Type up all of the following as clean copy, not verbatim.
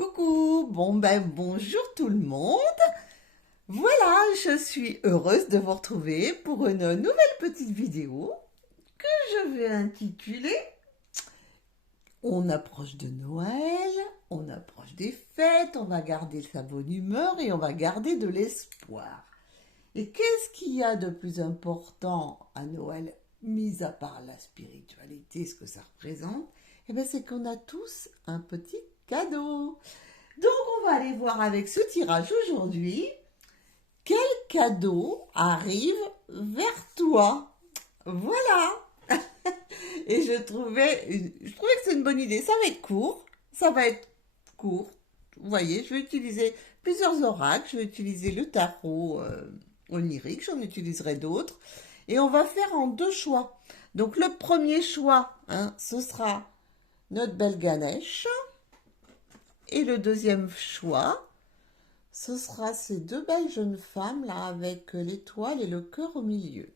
Coucou, bonjour tout le monde. Voilà, je suis heureuse de vous retrouver pour une nouvelle petite vidéo que je vais intituler On approche de Noël, on approche des fêtes, on va garder sa bonne humeur et on va garder de l'espoir. Et qu'est-ce qu'il y a de plus important à Noël, mis à part la spiritualité, ce que ça représente? Eh bien, c'est qu'on a tous un petit cadeau. Donc, on va aller voir avec ce tirage aujourd'hui quel cadeau arrive vers toi. Voilà. Et je trouvais que c'est une bonne idée. Ça va être court. Ça va être court. Vous voyez, je vais utiliser plusieurs oracles. Je vais utiliser le tarot onirique. J'en utiliserai d'autres. Et on va faire en deux choix. Donc, le premier choix, ce sera notre belle Ganesh. Et le deuxième choix, ce sera ces deux belles jeunes femmes là avec l'étoile et le cœur au milieu.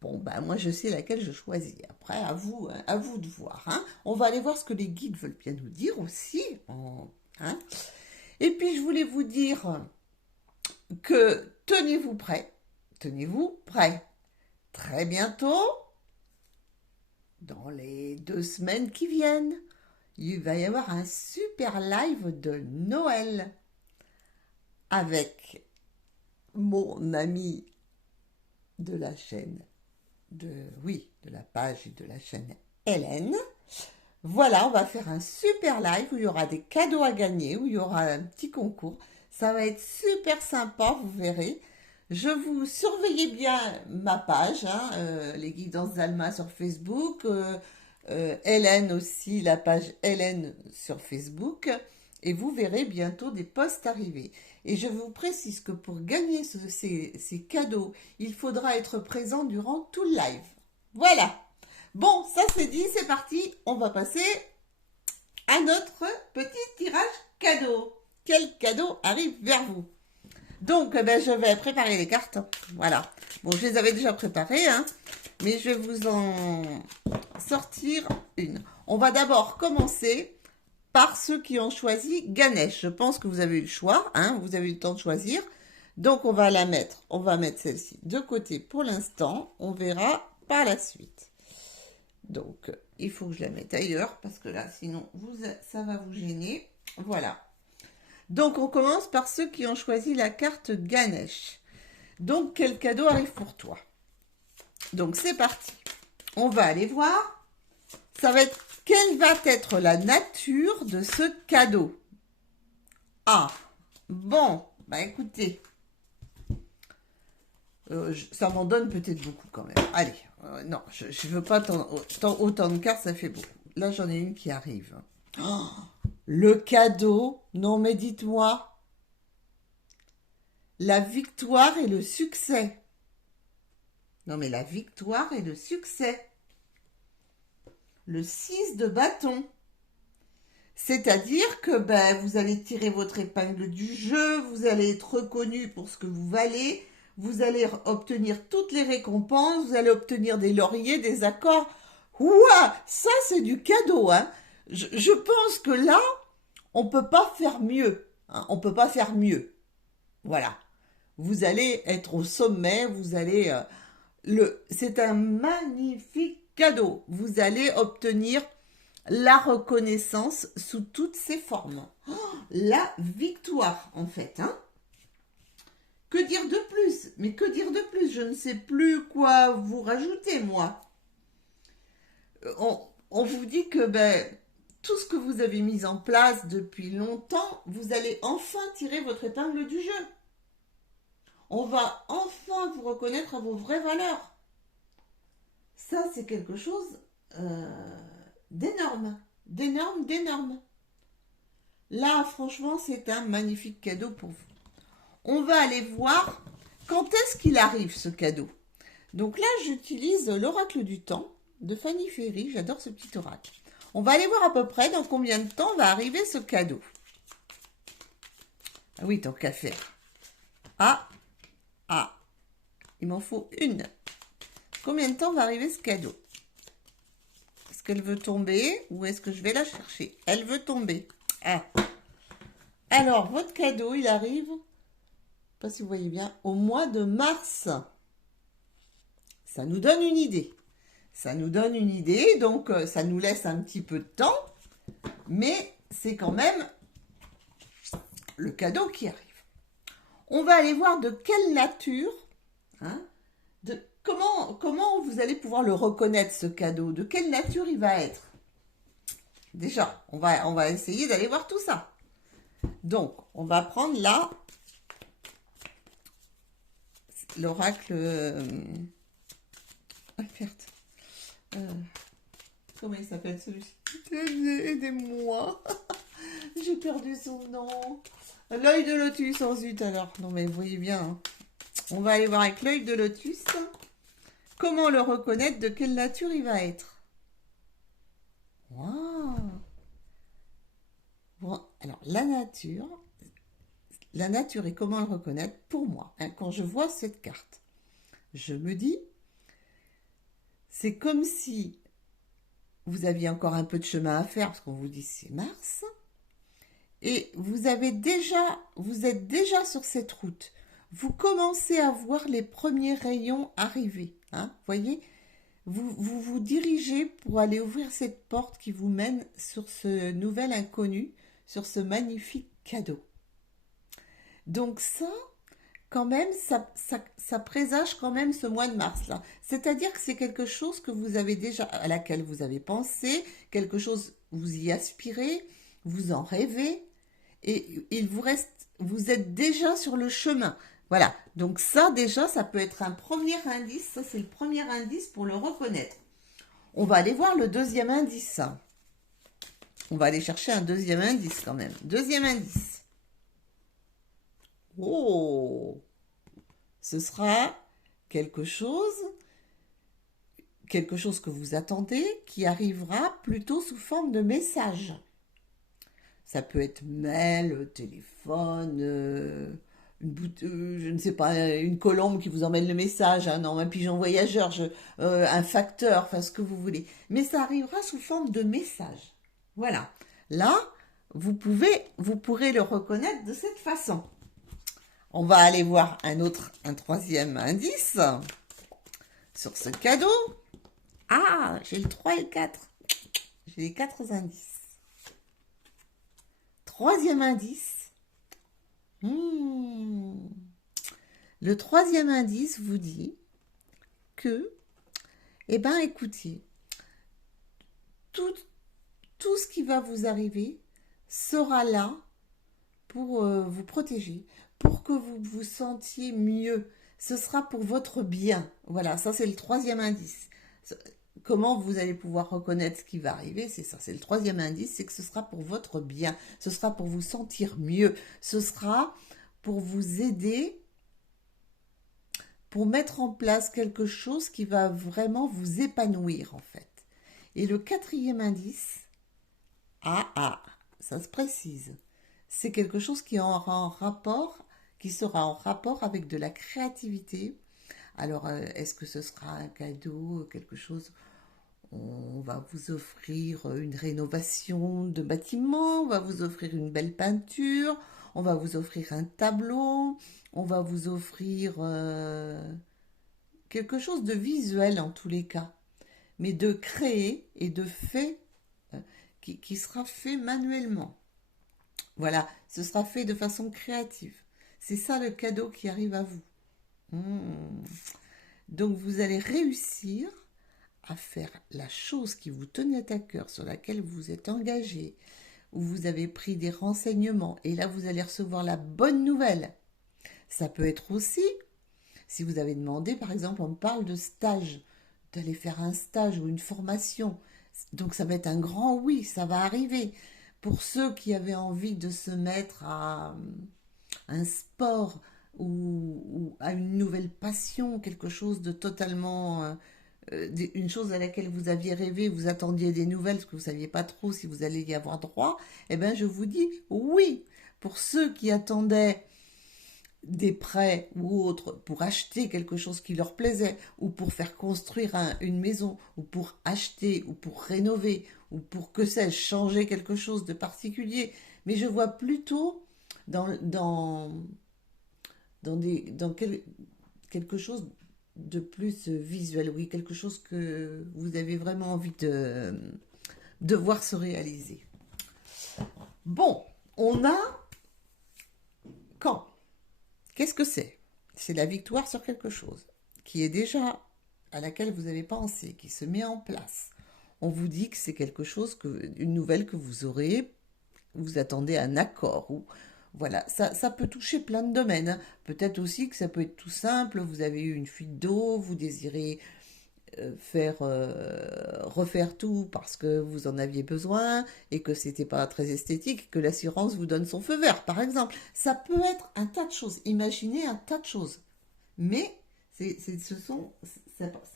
Bon, moi je sais laquelle je choisis. Après, à vous de voir. On va aller voir ce que les guides veulent bien nous dire aussi. Et puis je voulais vous dire que tenez-vous prêts. Tenez-vous prêts. Très bientôt, dans les 2 semaines qui viennent, il va y avoir un super live de Noël avec mon ami de la chaîne, de la page et de la chaîne Hélène. Voilà, on va faire un super live où il y aura des cadeaux à gagner, où il y aura un petit concours. Ça va être super sympa, vous verrez. Je vous surveillez bien ma page, les guidances d'Alma sur Facebook, Hélène aussi, la page Hélène sur Facebook, et vous verrez bientôt des posts arriver. Et je vous précise que pour gagner ces cadeaux, il faudra être présent durant tout le live. Voilà. Bon, ça c'est dit, c'est parti. On va passer à notre petit tirage cadeau. Quel cadeau arrive vers vous? Donc, je vais préparer les cartes. Voilà. Bon, je les avais déjà préparées, mais je vais vous en sortir une. On va d'abord commencer par ceux qui ont choisi Ganesh. Je pense que vous avez eu le choix, vous avez eu le temps de choisir. Donc, on va mettre celle-ci de côté pour l'instant. On verra par la suite. Donc, il faut que je la mette ailleurs parce que là, sinon, ça va vous gêner. Voilà. Donc, on commence par ceux qui ont choisi la carte Ganesh. Donc, quel cadeau arrive pour toi? Donc, c'est parti. On va aller voir. Ça va être, quelle va être la nature de ce cadeau? Ah, bon, écoutez. Ça m'en donne peut-être beaucoup quand même. Allez, non, je ne veux pas autant de cartes, ça fait beaucoup. Là, j'en ai une qui arrive. Oh, le cadeau, non mais dites-moi. La victoire et le succès. Non mais la victoire et le succès. Le 6 de bâton. C'est-à-dire que vous allez tirer votre épingle du jeu, vous allez être reconnu pour ce que vous valez, vous allez obtenir toutes les récompenses, vous allez obtenir des lauriers, des accords. Ouah, ça c'est du cadeau, Je pense que là, on peut pas faire mieux. On peut pas faire mieux. Voilà. Vous allez être au sommet, vous allez... c'est un magnifique cadeau. Vous allez obtenir la reconnaissance sous toutes ses formes. Oh, la victoire, en fait. Que dire de plus? Mais que dire de plus? Je ne sais plus quoi vous rajouter, moi. On vous dit que tout ce que vous avez mis en place depuis longtemps, vous allez enfin tirer votre épingle du jeu. On va enfin vous reconnaître à vos vraies valeurs. Ça, c'est quelque chose d'énorme. D'énorme. Là, franchement, c'est un magnifique cadeau pour vous. On va aller voir quand est-ce qu'il arrive, ce cadeau. Donc là, j'utilise l'oracle du temps de Fanny Ferry. J'adore ce petit oracle. On va aller voir à peu près dans combien de temps va arriver ce cadeau. Ah oui, tant qu'à faire. Ah, il m'en faut une. Combien de temps va arriver ce cadeau? Est-ce qu'elle veut tomber ou est-ce que je vais la chercher? Elle veut tomber. Ah, Alors, votre cadeau, il arrive, je sais pas si vous voyez bien, au mois de mars. Ça nous donne une idée. Ça nous donne une idée, donc ça nous laisse un petit peu de temps, mais c'est quand même le cadeau qui arrive. On va aller voir de quelle nature, hein, comment vous allez pouvoir le reconnaître, ce cadeau, de quelle nature il va être. Déjà, on va essayer d'aller voir tout ça. Donc, on va prendre là l'oracle... Ah, merde. Comment il s'appelle celui-ci? Aidez-moi. J'ai perdu son nom. L'œil de lotus, en zut alors. Non mais vous voyez bien. Hein. On va aller voir avec l'œil de lotus. Comment le reconnaître, de quelle nature il va être. Wow. Bon, alors la nature et comment le reconnaître pour moi. Hein, quand je vois cette carte, je me dis, c'est comme si vous aviez encore un peu de chemin à faire parce qu'on vous dit c'est Mars. Et vous êtes déjà sur cette route. Vous commencez à voir les premiers rayons arriver. Hein, voyez, vous dirigez pour aller ouvrir cette porte qui vous mène sur ce nouvel inconnu, sur ce magnifique cadeau. Donc ça, quand même, ça présage quand même ce mois de mars là. C'est-à-dire que c'est quelque chose que vous avez déjà, à laquelle vous avez pensé, quelque chose, vous y aspirez, vous en rêvez, et vous êtes déjà sur le chemin. Voilà, donc ça déjà, ça peut être un premier indice, ça c'est le premier indice pour le reconnaître. On va aller voir le deuxième indice. On va aller chercher un deuxième indice quand même. Deuxième indice. Oh, ce sera quelque chose que vous attendez qui arrivera plutôt sous forme de message. Ça peut être mail, téléphone, je ne sais pas, une colombe qui vous emmène le message, un pigeon voyageur, un facteur, enfin ce que vous voulez. Mais ça arrivera sous forme de message. Voilà. Là, vous pourrez le reconnaître de cette façon. On va aller voir un troisième indice sur ce cadeau. Ah, j'ai le 3 et le 4. J'ai les 4 indices. Troisième indice. Le troisième indice vous dit que, eh bien, écoutez, tout ce qui va vous arriver sera là pour vous protéger, pour que vous vous sentiez mieux. Ce sera pour votre bien. Voilà, ça c'est le troisième indice. Comment vous allez pouvoir reconnaître ce qui va arriver, c'est ça, c'est le troisième indice, c'est que ce sera pour votre bien, ce sera pour vous sentir mieux, ce sera pour vous aider, pour mettre en place quelque chose qui va vraiment vous épanouir en fait. Et le quatrième indice, ça se précise, c'est quelque chose qui sera en rapport avec de la créativité. Alors, est-ce que ce sera un cadeau, quelque chose? On va vous offrir une rénovation de bâtiment, on va vous offrir une belle peinture, on va vous offrir un tableau, on va vous offrir quelque chose de visuel en tous les cas, mais de créer et de fait, qui sera fait manuellement. Voilà, ce sera fait de façon créative. C'est ça le cadeau qui arrive à vous. Donc vous allez réussir à faire la chose qui vous tenait à cœur, sur laquelle vous êtes engagé, où vous avez pris des renseignements, et là vous allez recevoir la bonne nouvelle. Ça peut être aussi, si vous avez demandé, par exemple, on parle de stage, d'aller faire un stage ou une formation, donc ça va être un grand oui, ça va arriver. Pour ceux qui avaient envie de se mettre à un sport ou à une nouvelle passion, quelque chose de totalement... une chose à laquelle vous aviez rêvé, vous attendiez des nouvelles, parce que vous ne saviez pas trop si vous alliez y avoir droit, eh bien je vous dis oui. Pour ceux qui attendaient des prêts ou autres pour acheter quelque chose qui leur plaisait, ou pour faire construire une maison, ou pour acheter, ou pour rénover, ou pour, que sais-je, changer quelque chose de particulier, mais je vois plutôt dans, dans, dans quelque chose de plus visuel, oui, quelque chose que vous avez vraiment envie de voir se réaliser. Bon, on a quand? Qu'est-ce que c'est? C'est la victoire sur quelque chose qui est déjà à laquelle vous avez pensé, qui se met en place. On vous dit que c'est quelque chose, une nouvelle que vous aurez, vous attendez un accord ou voilà, ça peut toucher plein de domaines, hein. Peut-être aussi que ça peut être tout simple, vous avez eu une fuite d'eau, vous désirez refaire tout parce que vous en aviez besoin et que c'était pas très esthétique, que l'assurance vous donne son feu vert, par exemple. Ça peut être un tas de choses. Imaginez un tas de choses. Mais c'est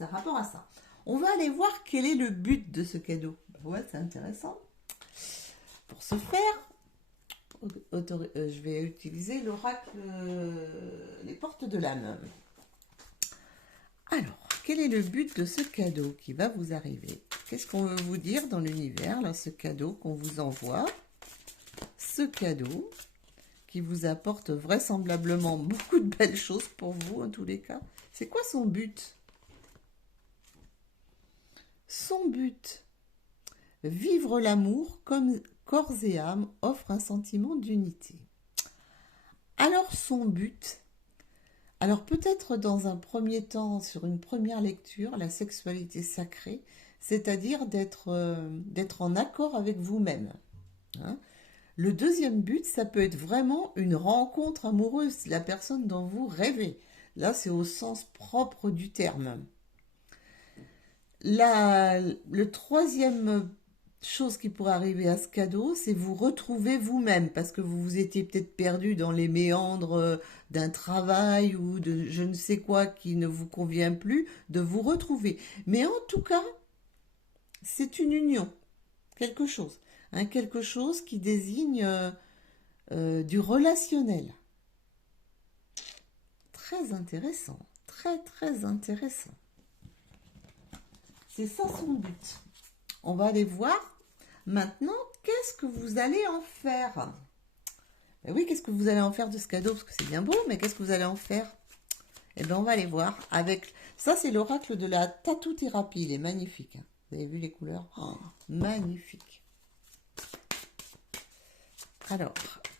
rapport à ça. On va aller voir quel est le but de ce cadeau. Ouais, c'est intéressant. Pour ce faire, je vais utiliser l'oracle, les portes de l'âme. Alors, quel est le but de ce cadeau qui va vous arriver? Qu'est-ce qu'on veut vous dire dans l'univers, là, ce cadeau qu'on vous envoie? Ce cadeau qui vous apporte vraisemblablement beaucoup de belles choses pour vous, en tous les cas. C'est quoi son but? Son but, vivre l'amour comme corps et âme offre un sentiment d'unité. Alors son but, alors peut-être dans un premier temps, sur une première lecture, la sexualité sacrée, c'est-à-dire d'être en accord avec vous-même. Hein. Le deuxième but, ça peut être vraiment une rencontre amoureuse, la personne dont vous rêvez. Là, c'est au sens propre du terme. Le troisième chose qui pourrait arriver à ce cadeau, c'est vous retrouver vous-même, parce que vous vous étiez peut-être perdu dans les méandres d'un travail ou de je ne sais quoi qui ne vous convient plus, de vous retrouver. Mais en tout cas, c'est une union, quelque chose. Hein, quelque chose qui désigne du relationnel. Très intéressant, très très intéressant. C'est ça son but. On va aller voir maintenant qu'est-ce que vous allez en faire. Ben oui, qu'est-ce que vous allez en faire de ce cadeau? Parce que c'est bien beau, mais qu'est-ce que vous allez en faire? Eh bien, on va aller voir avec... Ça, c'est l'oracle de la tattoo-thérapie. Il est magnifique. Hein. Vous avez vu les couleurs? Oh, magnifique. Alors,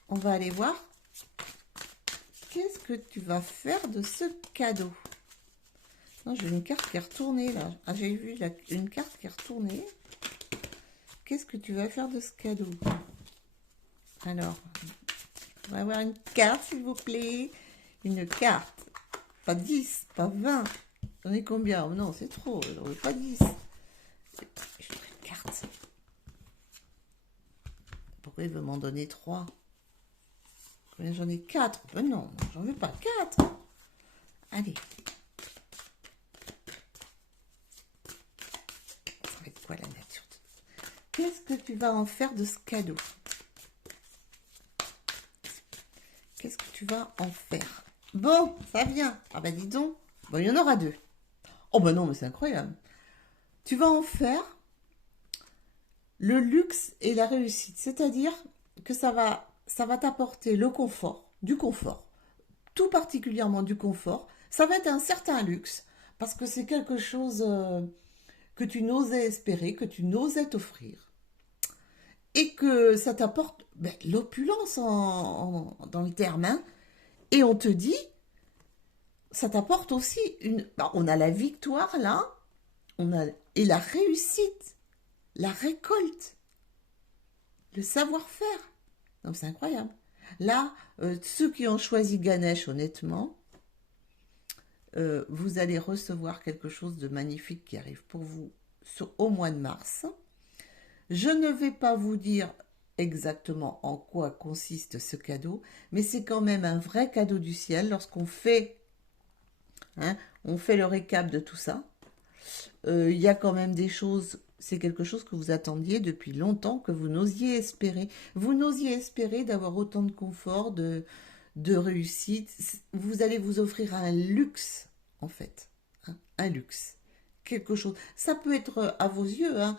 on va aller voir qu'est-ce que tu vas faire de ce cadeau. Non, j'ai une carte qui est retournée là. Ah, j'ai vu une carte qui est retournée. Qu'est-ce que tu vas faire de ce cadeau? Alors, on va avoir une carte, s'il vous plaît. Une carte. Pas 10, pas 20. J'en ai combien? Oh non, c'est trop. J'en veux pas 10. Je veux une carte. Pourquoi il veut m'en donner 3? J'en ai 4. Ben non, j'en veux pas 4. Allez. Ça va être quoi la nature? Qu'est-ce que tu vas en faire de ce cadeau? Qu'est-ce que tu vas en faire? Bon, ça vient. Ah bah dis donc. Bon, il y en aura 2. Oh bah non, mais c'est incroyable. Tu vas en faire le luxe et la réussite. C'est-à-dire que ça va t'apporter le confort, du confort. Tout particulièrement du confort. Ça va être un certain luxe. Parce que c'est quelque chose que tu n'osais espérer, que tu n'osais t'offrir. Et que ça t'apporte l'opulence dans le terme. Hein. Et on te dit, ça t'apporte aussi une... on a la victoire là, et la réussite, la récolte, le savoir-faire. Donc c'est incroyable. Là, ceux qui ont choisi Ganesh, honnêtement, vous allez recevoir quelque chose de magnifique qui arrive pour vous au mois de mars. Je ne vais pas vous dire exactement en quoi consiste ce cadeau, mais c'est quand même un vrai cadeau du ciel lorsqu'on fait, hein, on fait le récap de tout ça. Il y a quand même des choses, c'est quelque chose que vous attendiez depuis longtemps, que vous n'osiez espérer. Vous n'osiez espérer d'avoir autant de confort, de réussite. Vous allez vous offrir un luxe, en fait. Hein, un luxe. Quelque chose. Ça peut être à vos yeux, hein,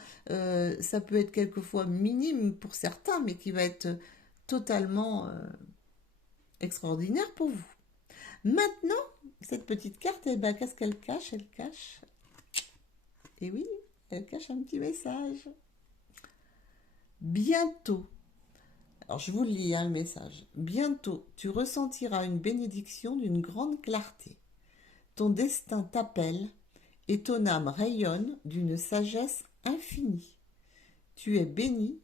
ça peut être quelquefois minime pour certains, mais qui va être totalement extraordinaire pour vous. Maintenant, cette petite carte, eh ben, qu'est-ce qu'elle cache? Elle cache, et oui, elle cache un petit message. Bientôt, alors je vous lis le message. Bientôt, tu ressentiras une bénédiction d'une grande clarté. Ton destin t'appelle et ton âme rayonne d'une sagesse infinie. Tu es béni,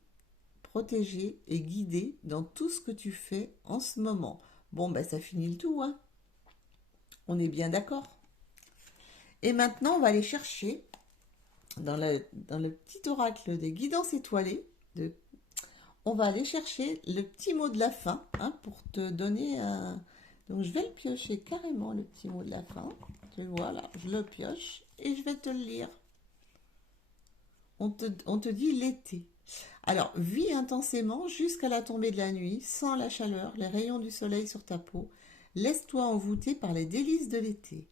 protégé et guidé dans tout ce que tu fais en ce moment. Bon, ben ça finit le tout, hein. On est bien d'accord. Et maintenant, on va aller chercher dans le petit oracle des guidances étoilées. On va aller chercher le petit mot de la fin, hein, pour te donner un... Donc, je vais le piocher carrément, le petit mot de la fin. Tu vois, là, je le pioche et je vais te le lire. On te dit l'été. Alors, vis intensément jusqu'à la tombée de la nuit, sans la chaleur, les rayons du soleil sur ta peau. Laisse-toi envoûter par les délices de l'été.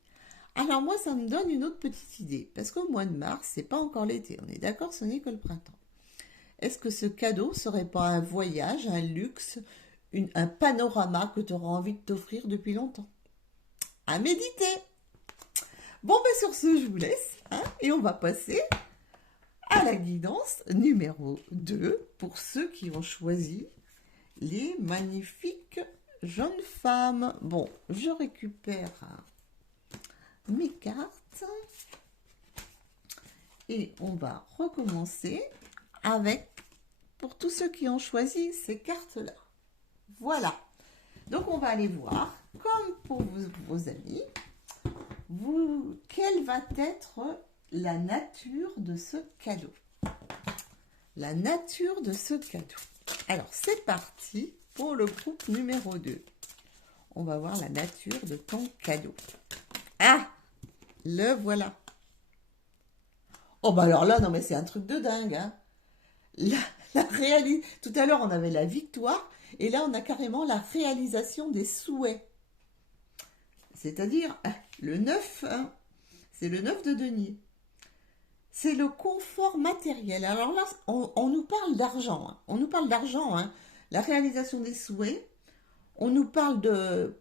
Alors moi, ça me donne une autre petite idée, parce qu'au mois de mars, c'est pas encore l'été, on est d'accord, ce n'est que le printemps. Est-ce que ce cadeau serait pas un voyage, un luxe, un panorama que tu auras envie de t'offrir depuis longtemps? À méditer. Bon, ben sur ce, je vous laisse, hein, et on va passer à la guidance numéro 2 pour ceux qui ont choisi les magnifiques jeunes femmes. Bon, je récupère mes cartes et on va recommencer avec, pour tous ceux qui ont choisi ces cartes-là. Voilà. Donc, on va aller voir, comme pour vos amis, quelle va être la nature de ce cadeau. La nature de ce cadeau. Alors, c'est parti pour le groupe numéro 2. On va voir la nature de ton cadeau. Ah, le voilà. Oh, bah alors là, non, mais c'est un truc de dingue, hein. Tout à l'heure, on avait la victoire, et là, on a carrément la réalisation des souhaits. C'est-à-dire, le 9, hein, c'est le 9 de denier. C'est le confort matériel. Alors là, on nous parle d'argent. Hein. On nous parle d'argent, hein. La réalisation des souhaits. On nous parle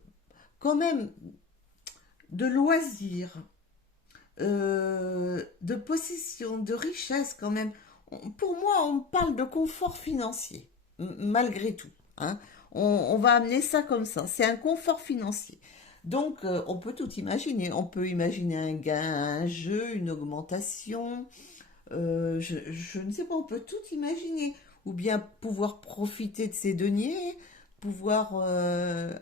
quand même, de loisirs, de possession, de richesse quand même. Pour moi, on parle de confort financier, malgré tout. Hein. On va amener ça comme ça. C'est un confort financier. Donc, on peut tout imaginer. On peut imaginer un gain, un jeu, une augmentation. Je ne sais pas, on peut tout imaginer. Ou bien pouvoir profiter de ses deniers, pouvoir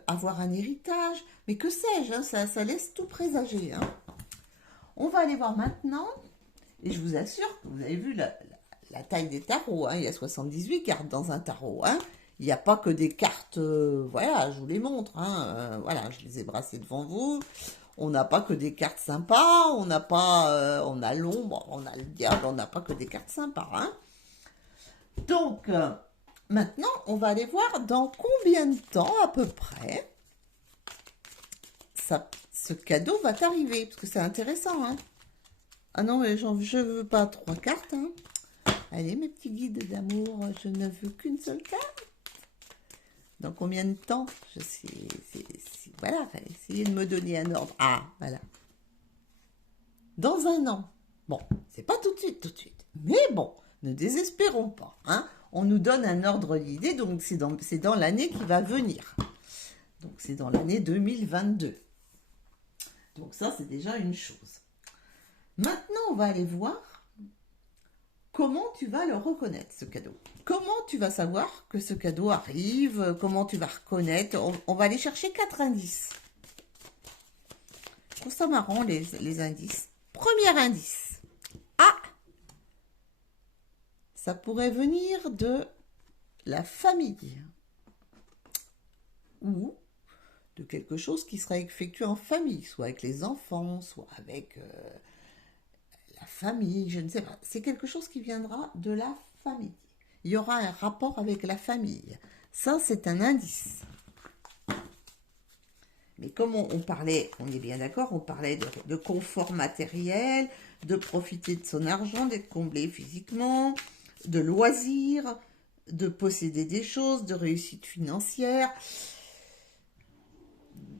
avoir un héritage. Mais que sais-je, hein, ça laisse tout présager. Hein. On va aller voir maintenant. Et je vous assure que vous avez vu la taille des tarots. Hein, il y a 78 cartes dans un tarot. Hein. Il n'y a pas que des cartes, voilà, je vous les montre, hein, voilà, je les ai brassées devant vous. On n'a pas que des cartes sympas, on n'a pas, on a l'ombre, on a le diable, on n'a pas que des cartes sympas, hein. Donc, maintenant, on va aller voir dans combien de temps, à peu près, ce cadeau va t'arriver, parce que c'est intéressant, hein. Ah non, mais je veux pas 3 cartes, hein. Allez, mes petits guides d'amour, je ne veux qu'une seule carte. Dans combien de temps? Voilà, essayez de me donner un ordre. Ah, voilà. Dans un an. Bon, c'est pas tout de suite. Mais bon, ne désespérons pas. Hein. On nous donne un ordre d'idée, donc c'est dans l'année qui va venir. Donc c'est dans l'année 2022. Donc ça, c'est déjà une chose. Maintenant, on va aller voir comment tu vas le reconnaître, ce cadeau. Comment tu vas savoir que ce cadeau arrive? Comment tu vas reconnaître? On va aller chercher 4 indices. Je trouve ça marrant, les indices. Premier indice. Ah! Ça pourrait venir de la famille. Ou de quelque chose qui serait effectué en famille, soit avec les enfants, soit avec la famille, je ne sais pas. C'est quelque chose qui viendra de la famille. Il y aura un rapport avec la famille. Ça, c'est un indice. Mais comme on parlait, on est bien d'accord, on parlait de confort matériel, de profiter de son argent, d'être comblé physiquement, de loisirs, de posséder des choses, de réussite financière.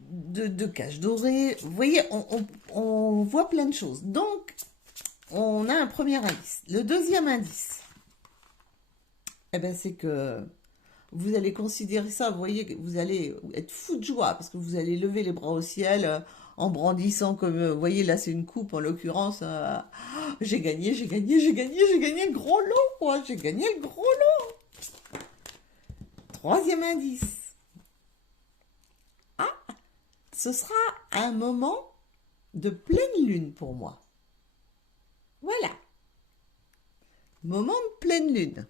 de cache dorée. Vous voyez, on voit plein de choses. Donc, on a un premier indice. Le deuxième indice, eh ben, c'est que vous allez considérer ça, vous voyez, que vous allez être fou de joie parce que vous allez lever les bras au ciel en brandissant comme, vous voyez, là c'est une coupe en l'occurrence. J'ai gagné, j'ai gagné, j'ai gagné, j'ai gagné le gros lot, quoi, j'ai gagné le gros lot. Troisième indice, ce sera un moment de pleine lune pour moi. Voilà, moment de pleine lune.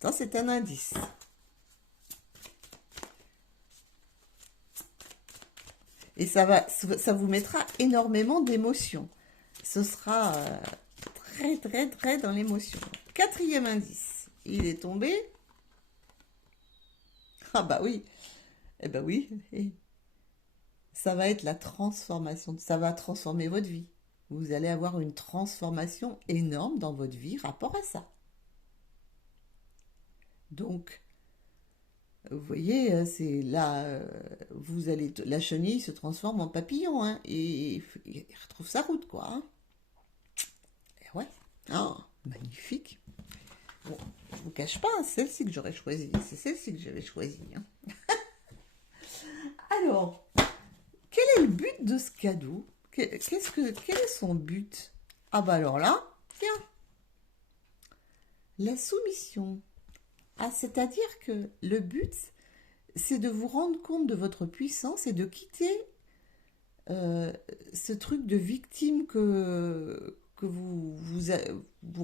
Ça c'est un indice. Et ça vous mettra énormément d'émotions. Ce sera très, très, très dans l'émotion. Quatrième indice. Il est tombé. Ah bah oui. Eh ben oui. Et ça va être la transformation. Ça va transformer votre vie. Vous allez avoir une transformation énorme dans votre vie rapport à ça. Donc, vous voyez, c'est là, vous allez, la chenille se transforme en papillon, hein, et il retrouve sa route, quoi. Hein. Et ouais, oh, magnifique. Bon, je vous cache pas, celle-ci que j'aurais choisie, c'est celle-ci que j'avais choisie. Hein. Alors, quel est le but de ce cadeau? Quel est son but? Ah bah alors là, tiens, la soumission. Ah, c'est-à-dire que le but, c'est de vous rendre compte de votre puissance et de quitter euh, ce truc de victime que vous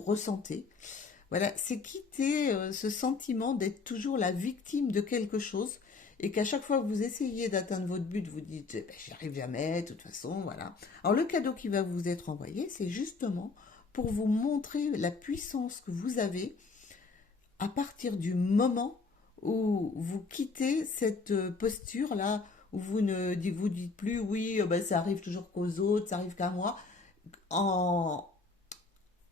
ressentez. Voilà, c'est quitter ce sentiment d'être toujours la victime de quelque chose et qu'à chaque fois que vous essayez d'atteindre votre but, vous dites eh ben, j'y arrive jamais, de toute façon, voilà. Alors le cadeau qui va vous être envoyé, c'est justement pour vous montrer la puissance que vous avez à partir du moment où vous quittez cette posture-là, où vous ne vous dites plus oui, ben, ça arrive toujours qu'aux autres, ça arrive qu'à moi, en,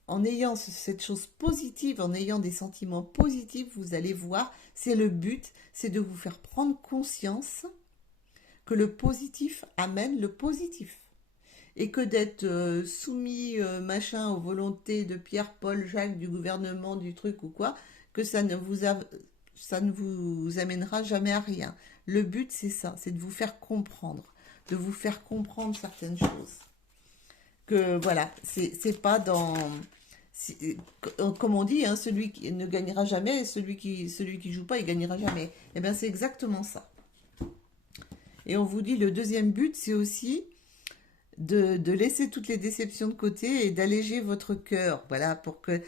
en ayant cette chose positive, en ayant des sentiments positifs, vous allez voir, c'est le but, c'est de vous faire prendre conscience que le positif amène le positif. Et que d'être soumis machin aux volontés de Pierre, Paul, Jacques, du gouvernement, du truc ou quoi, que ça ne vous amènera jamais à rien. Le but c'est ça, c'est de vous faire comprendre, de vous faire comprendre certaines choses. Que voilà, c'est pas dans comme on dit, hein, celui qui ne gagnera jamais, celui qui joue pas, il gagnera jamais. Et bien c'est exactement ça. Et on vous dit le deuxième but, c'est aussi de laisser toutes les déceptions de côté et d'alléger votre cœur, voilà, pour que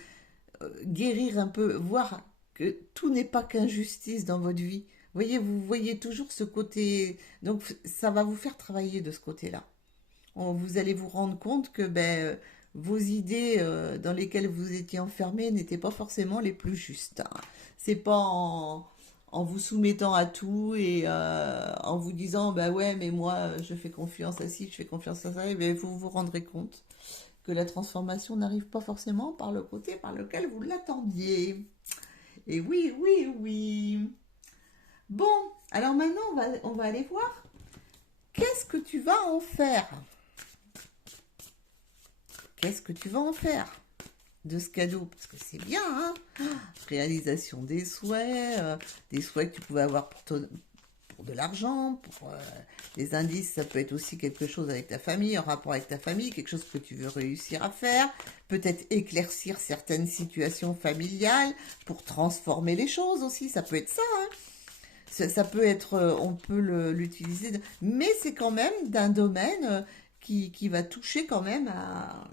guérir un peu, voir que tout n'est pas qu'injustice dans votre vie. Vous voyez toujours ce côté, donc ça va vous faire travailler de ce côté-là. Vous allez vous rendre compte que ben, vos idées dans lesquelles vous étiez enfermé n'étaient pas forcément les plus justes. Hein. C'est pas en vous soumettant à tout et en vous disant bah ouais mais moi je fais confiance à ci, je fais confiance à ça, et bien, vous vous rendrez compte que la transformation n'arrive pas forcément par le côté par lequel vous l'attendiez. Et oui, oui, oui. Bon, alors maintenant on va aller voir qu'est-ce que tu vas en faire. Qu'est-ce que tu vas en faire de ce cadeau? Parce que c'est bien, hein. Réalisation des souhaits que tu pouvais avoir pour de l'argent, pour les indices, ça peut être aussi quelque chose avec ta famille, en rapport avec ta famille, quelque chose que tu veux réussir à faire, peut-être éclaircir certaines situations familiales pour transformer les choses aussi, ça peut être ça, hein. Ça peut être, on peut l'utiliser, mais c'est quand même d'un domaine qui va toucher quand même à...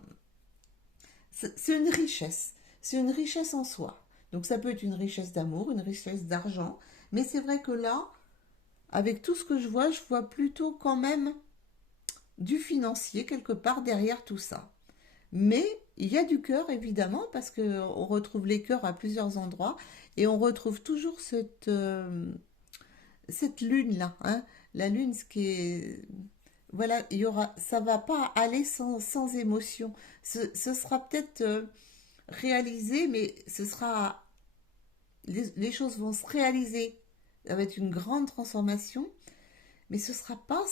C'est une richesse. C'est une richesse en soi. Donc ça peut être une richesse d'amour, une richesse d'argent. Mais c'est vrai que là, avec tout ce que je vois plutôt quand même du financier quelque part derrière tout ça. Mais il y a du cœur évidemment parce qu'on retrouve les cœurs à plusieurs endroits et on retrouve toujours cette lune-là. Hein. La lune, ce qui est... Voilà, ça va pas aller sans émotion. Ce sera peut-être réalisé, mais les choses vont se réaliser. Ça va être une grande transformation, mais ce ne sera pas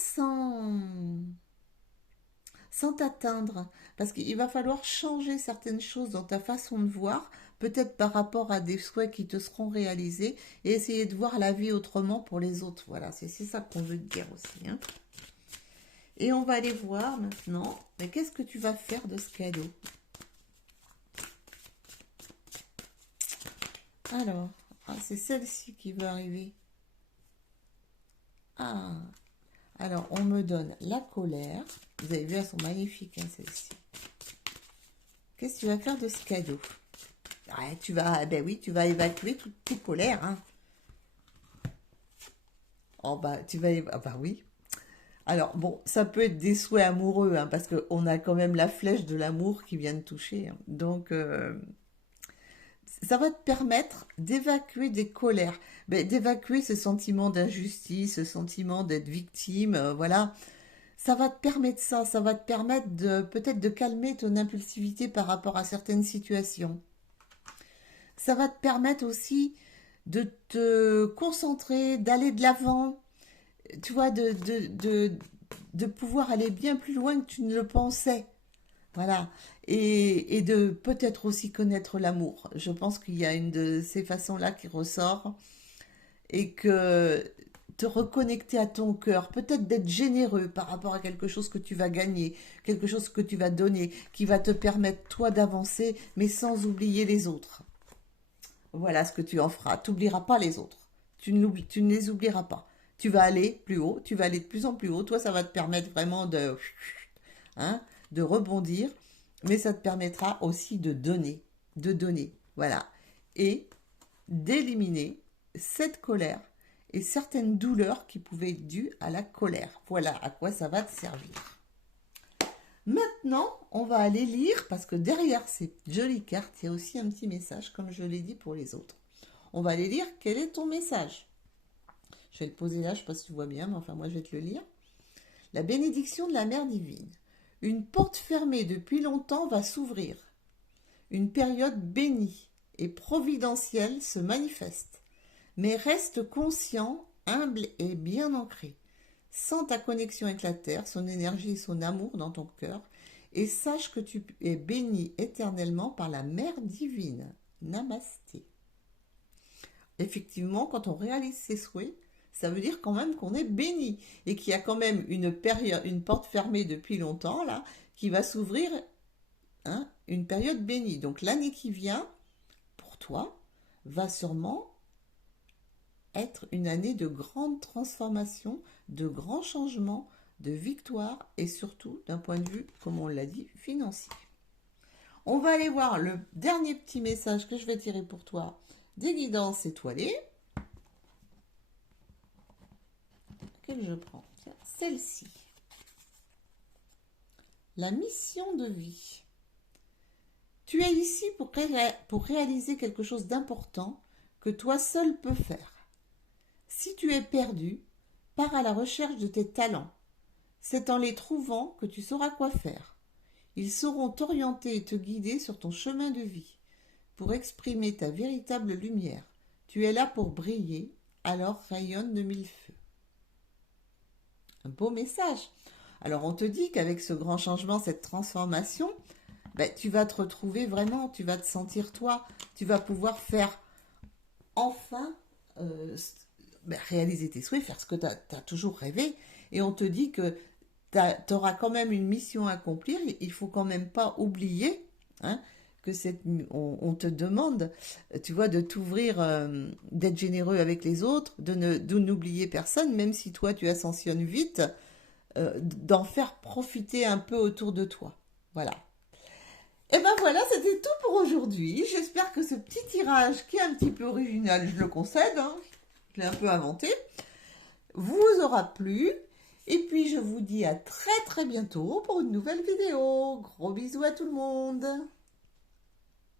sans t'atteindre, parce qu'il va falloir changer certaines choses dans ta façon de voir, peut-être par rapport à des souhaits qui te seront réalisés, et essayer de voir la vie autrement pour les autres. Voilà, c'est ça qu'on veut te dire aussi, hein. Et on va aller voir maintenant, mais qu'est-ce que tu vas faire de ce cadeau? Alors, c'est celle-ci qui va arriver. Ah, alors on me donne la colère. Vous avez vu, elles sont magnifiques, hein, celles-ci. Qu'est-ce que tu vas faire de ce cadeau? Ben oui, tu vas évacuer toutes tes colères, hein. Oh bah, ah bah oui. Alors bon, ça peut être des souhaits amoureux, hein, parce qu'on a quand même la flèche de l'amour qui vient de toucher, hein. Donc, ça va te permettre d'évacuer des colères, d'évacuer ce sentiment d'injustice, ce sentiment d'être victime, voilà. Ça va te permettre ça, ça va te permettre de peut-être de calmer ton impulsivité par rapport à certaines situations. Ça va te permettre aussi de te concentrer, d'aller de l'avant, tu vois, de pouvoir aller bien plus loin que tu ne le pensais. Voilà. Et de peut-être aussi connaître l'amour. Je pense qu'il y a une de ces façons-là qui ressort et que te reconnecter à ton cœur, peut-être d'être généreux par rapport à quelque chose que tu vas gagner, quelque chose que tu vas donner, qui va te permettre toi d'avancer, mais sans oublier les autres. Voilà ce que tu en feras. Tu n'oublieras pas les autres. Tu ne les oublieras pas. Tu vas aller plus haut, tu vas aller de plus en plus haut. Toi, ça va te permettre vraiment hein, de rebondir, mais ça te permettra aussi de donner, voilà, et d'éliminer cette colère et certaines douleurs qui pouvaient être dues à la colère. Voilà à quoi ça va te servir. Maintenant, on va aller lire, parce que derrière ces jolies cartes, il y a aussi un petit message, comme je l'ai dit pour les autres. On va aller lire quel est ton message. Je vais le poser là, je ne sais pas si tu vois bien, mais enfin moi je vais te le lire. La bénédiction de la Mère divine. Une porte fermée depuis longtemps va s'ouvrir. Une période bénie et providentielle se manifeste. Mais reste conscient, humble et bien ancré. Sens ta connexion avec la terre, son énergie et son amour dans ton cœur, et sache que tu es béni éternellement par la Mère divine. Namasté. Effectivement, quand on réalise ses souhaits, ça veut dire quand même qu'on est béni et qu'il y a quand même une porte fermée depuis longtemps là, qui va s'ouvrir, hein, une période bénie. Donc l'année qui vient, pour toi, va sûrement être une année de grande transformation, de grands changements, de victoire et surtout d'un point de vue, comme on l'a dit, financier. On va aller voir le dernier petit message que je vais tirer pour toi des guidances étoilées. Quelle je prends? Tiens, celle-ci. La mission de vie. Tu es ici pour réaliser quelque chose d'important que toi seul peux faire. Si tu es perdu, pars à la recherche de tes talents. C'est en les trouvant que tu sauras quoi faire. Ils sauront t'orienter et te guider sur ton chemin de vie, pour exprimer ta véritable lumière. Tu es là pour briller, alors rayonne de mille feux. Un beau message. Alors on te dit qu'avec ce grand changement, cette transformation, tu vas te retrouver vraiment, tu vas te sentir toi, tu vas pouvoir faire enfin réaliser tes souhaits, faire ce que tu as toujours rêvé. Et on te dit que tu auras quand même une mission à accomplir. Il faut quand même pas oublier, hein, que on te demande, tu vois, de t'ouvrir, d'être généreux avec les autres, de n'oublier personne, même si toi tu ascensionnes vite, d'en faire profiter un peu autour de toi. Voilà. Et ben voilà, c'était tout pour aujourd'hui. J'espère que ce petit tirage, qui est un petit peu original, je le concède, hein, je l'ai un peu inventé, vous aura plu. Et puis je vous dis à très très bientôt pour une nouvelle vidéo. Gros bisous à tout le monde.